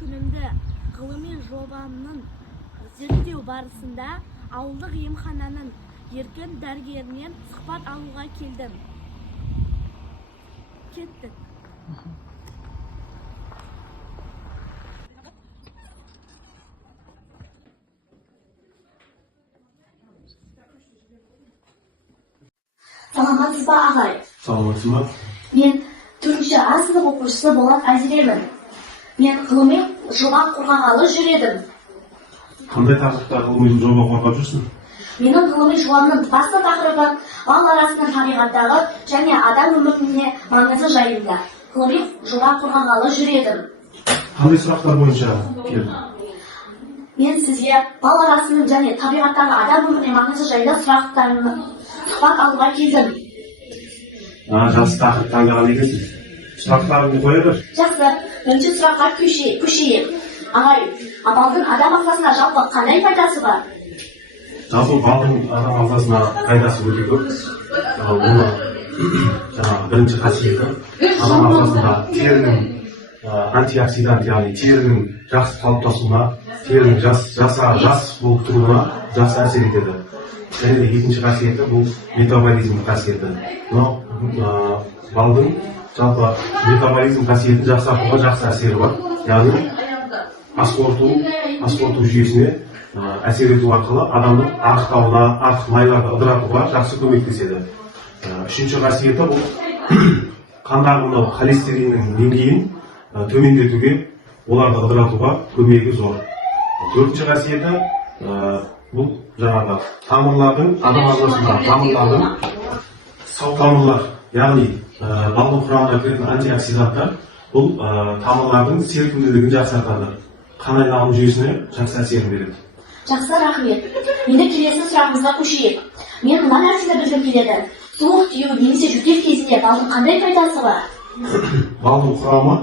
күнімді ғылыми жобамның зерттеу барысында ауылдық емхананың еркін дәрігерінен сұхбат алуға кеттік. Саламатсыз ба, ағай? Саламатсыз ба? Мен 4-ші А сынып оқушысы Болат Айзеремін. Мен ғылыми жоба қорғағалы жүредім. Қандай тақырыпта ғылыми жоба қорғап жүрсің? Менің ғылыми жобамның басты тақырыбы бал арасының табиғаттағы және адам өміріне маңызы жайында. Ғылыми жоба қорғағалы жүредім. Қандай сұрақтар бойынша келдің? Мен сізге бал арасының және табиғаттағы адам өміріне маңызы жайында сұхбат алуға келдім. Жақсы тақырып таңдаған екенсіз. Сұрақтарыңды қоя бер. Жақсы, бірінші сұраққа көшейік. Ағай, балдың адам ағзасына жалпы қандай пайдасы бар? Жалпы балдың адам ағзасына пайдасы өте көп. Оны бірінші қасиеті адам ағзасында терінің антиоксидант, яғни терінің жақсы қалыптасуына, терінің жас болып тұруына жақсы әсер етеді. Және де екінші қасиеті бұл метаболизм қасиеті. Балдың жалпы метаболизм қасиетін жақсартуға жақсы әсері бар. Яғни ас қорыту жүйесіне әсер ету арқылы адамның ағықтауына, артық майларды ыдыратуға жақсы көмектеседі. Үшінші қасиеті бұл қандағы холестериннің деңгейін төмендетуге, оларды ыдыратуға көмегі зор. Төртінші қасиеті бұл жаңағы тамырлардың, адам ағзасындағы тамырлардың сау тамырлар, яғни балдың құрамына кіретін антиоксиданттар бұл тамырлардың серпімділігін жақсартады. Қан айналым жүйесіне жақсы әсерін береді. Жақсы, рахмет. Енді келесі сұрағымызға көшейік. Мен мына нәрсені білгім келеді. Суық тию немесе жөтел кезінде балдың қандай пайдасы бар? Балдың құрамы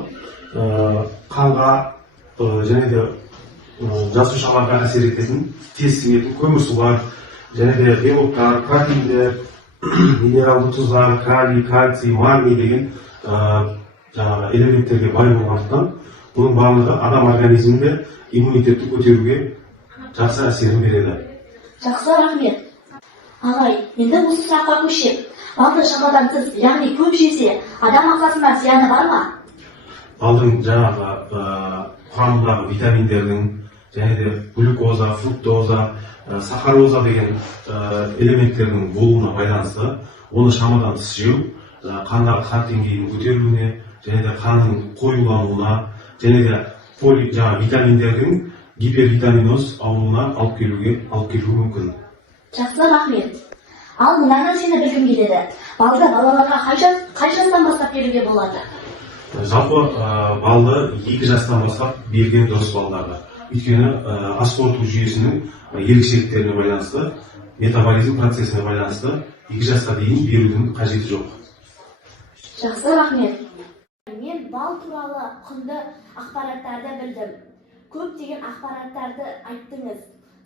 қанға және де жасушаларға әсер ететін, тез сіңетін көмірсулар, және де белоктар, протеиндер, минералды тұздар, калий, кальций, магний деген элементтерге бай болғандықтан, бұның барлығы адам организмінде иммунитетті көтеруге жақсы әсерін береді. Жақсы, рахмет. Ағай, енді осы сұраққа көшейік. Балды шамадан тыс, яғни көп жесе, адам ағзасына зияны бар ма? Балдың жаңағы құрамындағы витаминдердің, және де глюкоза, фруктоза, сахароза деген элементтердің болуына байланысты, оны шамадан тыс жеу қандағы қан деңгейінің көтерілуіне, және де қанның қоюлануына, және де витаминдердің гипервитаминоз ауруына алып келуі мүмкін. Жақсы, рахмет. Ал мына нәрсені білгім келеді. Балды балаларға қай жастан бастап беруге болады? Жалпы балды 2 жастан бастап берген дұрыс балаларға. Өйткені ас қорыту жүйесінің ерекшеліктеріне байланысты, метаболизм процесіне байланысты 2 жасқа дейін берудің қажеті жоқ. Жақсы, рахмет. Мен бал туралы құнды ақпараттарды білдім. Көптеген ақпараттарды айттыңыз.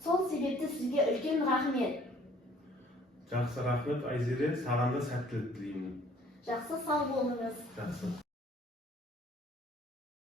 Сол себепті сізге үлкен рахмет. Жақсы, рахмет Айзере, саған да сәттілік тілеймін. Жақсы, сау болыңыз. Жақсы.